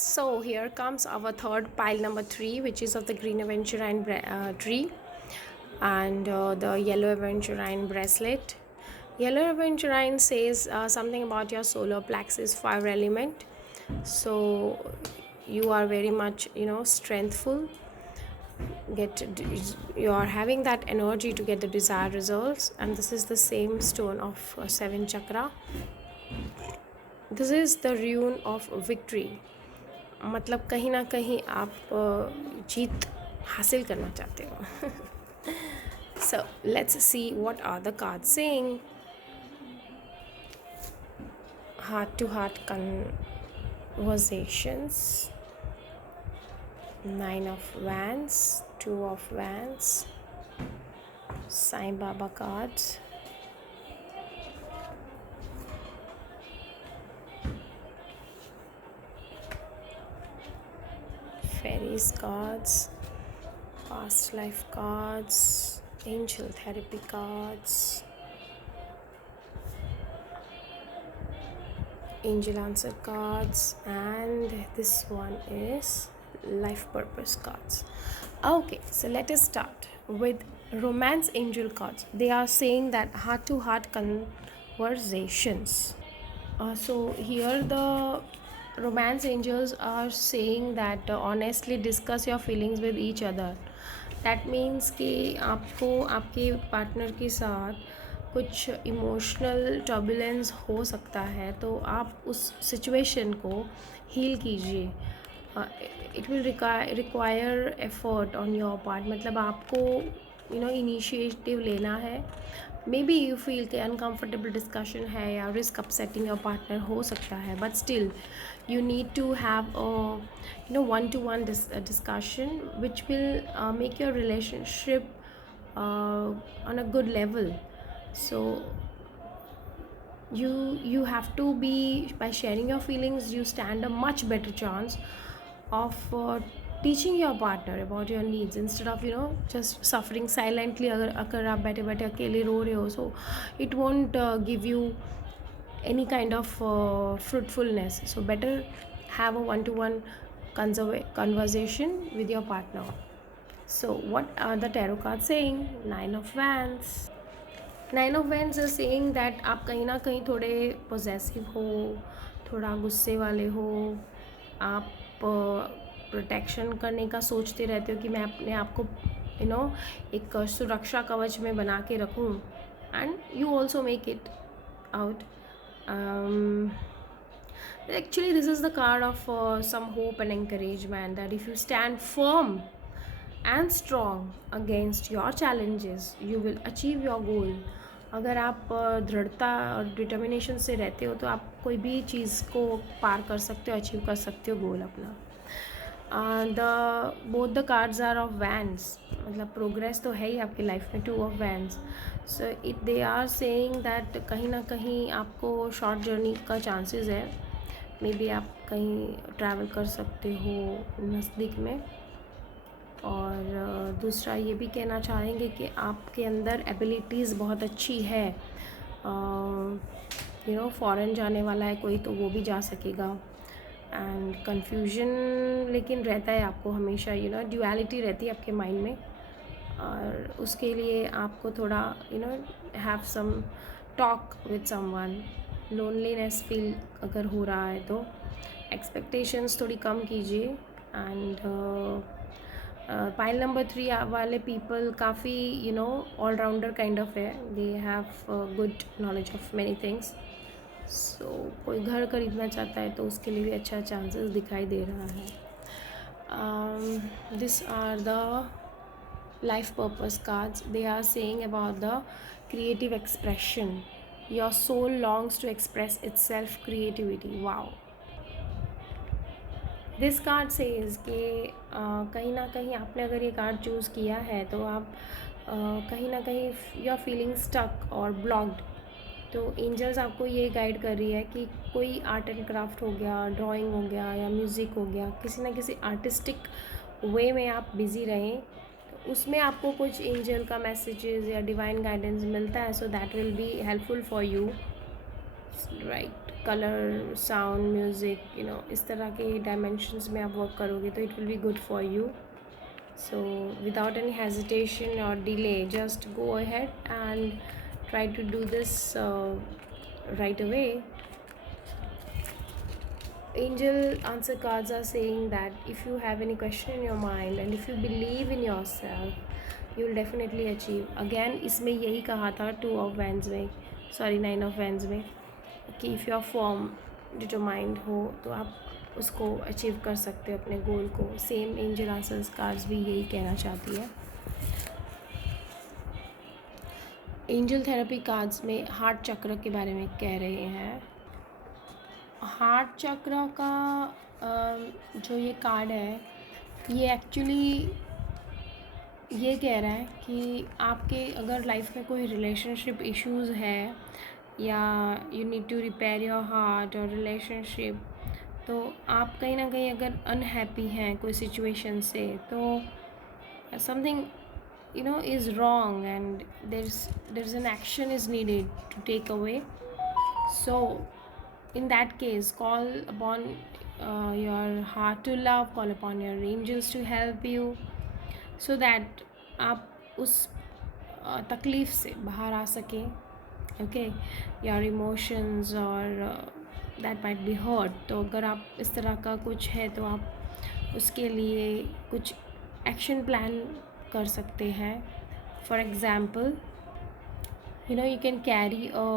So here comes our third pile number 3, which is of the green aventurine tree and the yellow aventurine bracelet. Yellow aventurine says something about your solar plexus fire element. So you are very much strengthful. You are having that energy to get the desired results, and this is the same stone of 7 chakra. This is the rune of victory. मतलब कहीं ना कहीं आप जीत हासिल करना चाहते हो. So let's see what are the cards saying. Heart to heart conversations, 9 of wands, 2 of wands, Sai Baba cards, fairies cards, past life cards, angel therapy cards, angel answer cards, and this one is life purpose cards. Okay, so let us start with romance angel cards. They are saying that heart to heart conversations. So here the romance angels are saying that honestly discuss your feelings with each other. That means कि आपको आपके partner के साथ कुछ emotional turbulence हो सकता है, तो आप उस सिचुएशन को हील कीजिए. It will require effort on your part. मतलब आपको इनिशिएटिव लेना है. मे बी यू फील कि अनकम्फर्टेबल डिस्कशन है या रिस्क अपसेटिंग योर पार्टनर हो सकता है, but still you need to have a one-to-one discussion which will make your relationship on a good level. So you have to be, by sharing your feelings you stand a much better chance of teaching your partner about your needs instead of just suffering silently. अगर आप बैठे बैठे अकेले रो रहे हो, so it won't give you any kind of fruitfulness. So better have a one-to-one conversation with your partner. So what are the tarot cards saying? 9 of wands. 9 of wands is saying that आप कहीं ना कहीं थोड़े possessive हो, थोड़ा गुस्से वाले हो. आप प्रोटेक्शन करने का सोचते रहते हो कि मैं अपने आप को एक सुरक्षा कवच में बना के रखूं, and you also make it out. Actually this is the card of some hope and encouragement, that if you stand firm and strong against your challenges you will achieve your goal. अगर आप दृढ़ता और determination से रहते हो तो आप कोई भी चीज़ को पार कर सकते हो, अचीव कर सकते हो गोल अपना. Both the cards are of wands. मतलब प्रोग्रेस तो है ही आपकी लाइफ में. 2 of wands. So it they are saying that कहीं ना कहीं आपको शॉर्ट जर्नी का चांसेस है. मे बी आप कहीं ट्रैवल कर सकते हो नज़दीक में. और दूसरा ये भी कहना चाहेंगे कि आपके अंदर एबिलिटीज़ बहुत अच्छी है. फॉरेन जाने वाला है कोई तो वो भी जा सकेगा. एंड कन्फ्यूजन लेकिन रहता है आपको हमेशा. ड्यूअलिटी रहती है आपके माइंड में, और उसके लिए आपको थोड़ा have some talk with someone. Loneliness feel अगर हो रहा है तो एक्सपेक्टेशंस थोड़ी कम कीजिए. एंड पाइल नंबर 3 वाले पीपल काफ़ी ऑलराउंडर काइंड ऑफ है. They have good knowledge of many things. So कोई घर खरीदना चाहता है तो उसके लिए भी अच्छा चांसेस दिखाई दे रहा है. This are the life purpose cards. They are saying about the creative expression. Your soul longs to express itself creativity. Wow. This card says कि कहीं ना कहीं आपने अगर ये कार्ड चूज़ किया है तो आप कहीं ना कहीं यू आर फीलिंग स्टक और ब्लॉक्ड. तो एंजल्स आपको ये गाइड कर रही है कि कोई आर्ट एंड क्राफ्ट हो गया, ड्राइंग हो गया या म्यूज़िक हो गया, किसी ना किसी आर्टिस्टिक वे में आप बिज़ी रहें. तो उसमें आपको कुछ एंजल का मैसेजेस या डिवाइन गाइडेंस मिलता है. So that will be helpful for you. Right colour, sound, music, इस तरह के डायमेंशंस में आप वर्क करोगे तो it will be good for you. So without any hesitation or delay, just go ahead and try to do this right away. Angel answer cards are saying that if you have any question in your mind and if you believe in yourself, you will definitely achieve. Again इसमें यही कहा था 9 of wands में कि if you are firm determined हो तो आप उसको अचीव कर सकते हो अपने गोल को. सेम एंजल आंसर्स कार्ड्स भी यही कहना चाहती है. एंजल थेरेपी कार्ड्स में हार्ट चक्र के बारे में कह रहे हैं. हार्ट चक्र का जो ये कार्ड है ये एक्चुअली ये कह रहा है कि आपके अगर लाइफ में कोई रिलेशनशिप इश्यूज़ है या you need to repair your heart और रिलेशनशिप, तो आप कहीं ना कहीं अगर अनहैप्पी हैं कोई सिचुएशन से तो something is wrong and there is an action is needed to take away. So in that case call upon your heart to love, call upon your angels to help you so that आप उस तकलीफ़ से बाहर आ सकें. Okay, your emotions और that might be hurt. तो अगर आप इस तरह का कुछ है तो आप उसके लिए कुछ एक्शन प्लान कर सकते हैं. For example you can carry a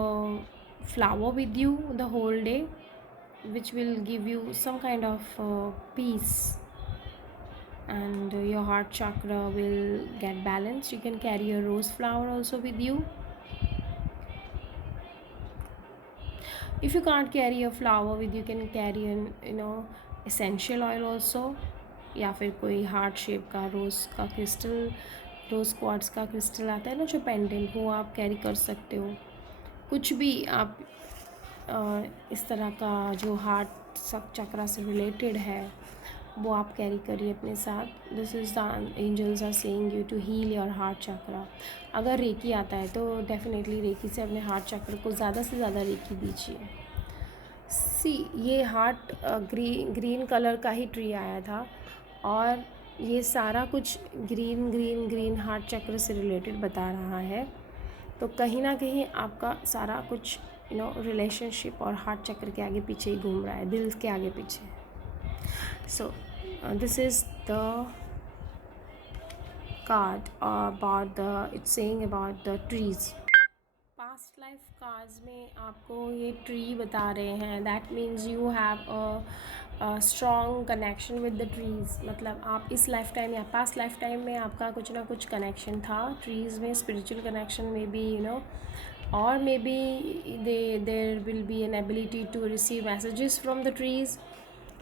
flower with you the whole day, which will give you some kind of peace, and your heart chakra will get balanced. You can carry a rose flower also with you. If you can't carry a flower with you, can carry an essential oil also, या फिर कोई heart shape का रोज़ का crystal, rose quartz का crystal आता है ना जो पेंडेंट, वो आप कैरी कर सकते हो. कुछ भी आप इस तरह का जो हार्ट चक्रा से रिलेटेड है वो आप कैरी करिए अपने साथ. This is the angels are saying you to heal your heart chakra. अगर रेकी आता है तो डेफिनेटली रेकी से अपने हार्ट चक्र को ज़्यादा से ज़्यादा रेकी दीजिए. सी ये हार्ट ग्रीन कलर का ही ट्री आया था और ये सारा कुछ ग्रीन ग्रीन ग्रीन हार्ट चक्र से रिलेटेड बता रहा है. तो कहीं ना कहीं आपका सारा कुछ रिलेशनशिप और हार्ट चक्र के आगे पीछे ही घूम रहा है, दिल के आगे पीछे. So this is the card about the it's saying about the trees. Past life cards में आपको ये ट्री बता रहे हैं. That means you have a strong connection with the trees. मतलब आप इस लाइफ टाइम या पास्ट लाइफ टाइम में आपका कुछ ना कुछ कनेक्शन था ट्रीज़ में, स्पिरिचुअल कनेक्शन में भी और may be there will be an ability to receive messages from the trees.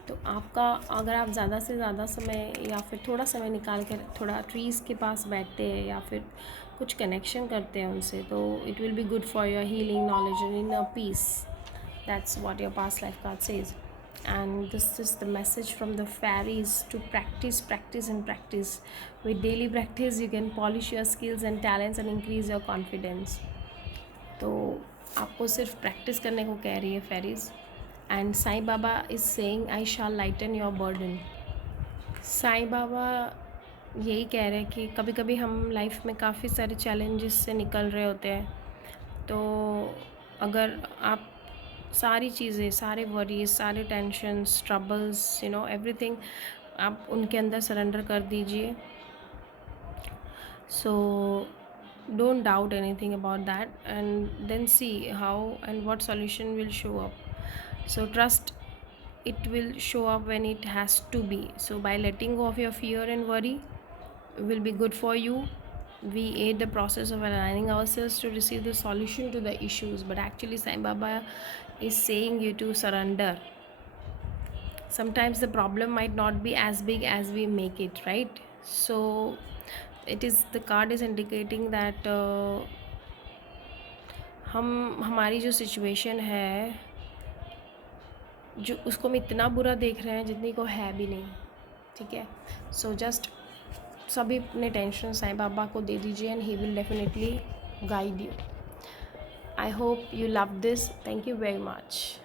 तो आपका अगर आप ज़्यादा से ज़्यादा समय या फिर थोड़ा समय निकाल कर थोड़ा ट्रीज़ के पास बैठते हैं या फिर कुछ कनेक्शन करते हैं उनसे, तो it will be good for your healing knowledge and inner peace. That's what your past life card says. And this is the message from the fairies to practice and practice. With daily practice you can polish your skills and talents and increase your confidence. तो आपको सिर्फ practice करने को कह रही है fairies. And Sai Baba is saying I shall lighten your burden. Sai Baba यही कह रहे हैं कि कभी कभी हम लाइफ में काफ़ी सारे चैलेंजेस से निकल रहे होते हैं. तो अगर आप सारी चीज़ें, सारे वरीज, सारे टेंशन्स, ट्रबल्स, एवरीथिंग आप उनके अंदर सरेंडर कर दीजिए. So don't doubt anything about that and then see how and what solution will show up. So trust it will show up when it has to be. So by letting go of your fear and worry will be good for you. We aid the process of aligning ourselves to receive the solution to the issues, but actually Sai Baba is saying you to surrender. Sometimes the problem might not be as big as we make it, right? So it is, the card is indicating that हमारी जो situation है जो उसको हम इतना बुरा देख रहे हैं जितनी को है भी नहीं. ठीक है, सो जस्ट सभी अपने टेंशन साईं बाबा को दे दीजिए and he will definitely guide you. I hope you love this. Thank you very much.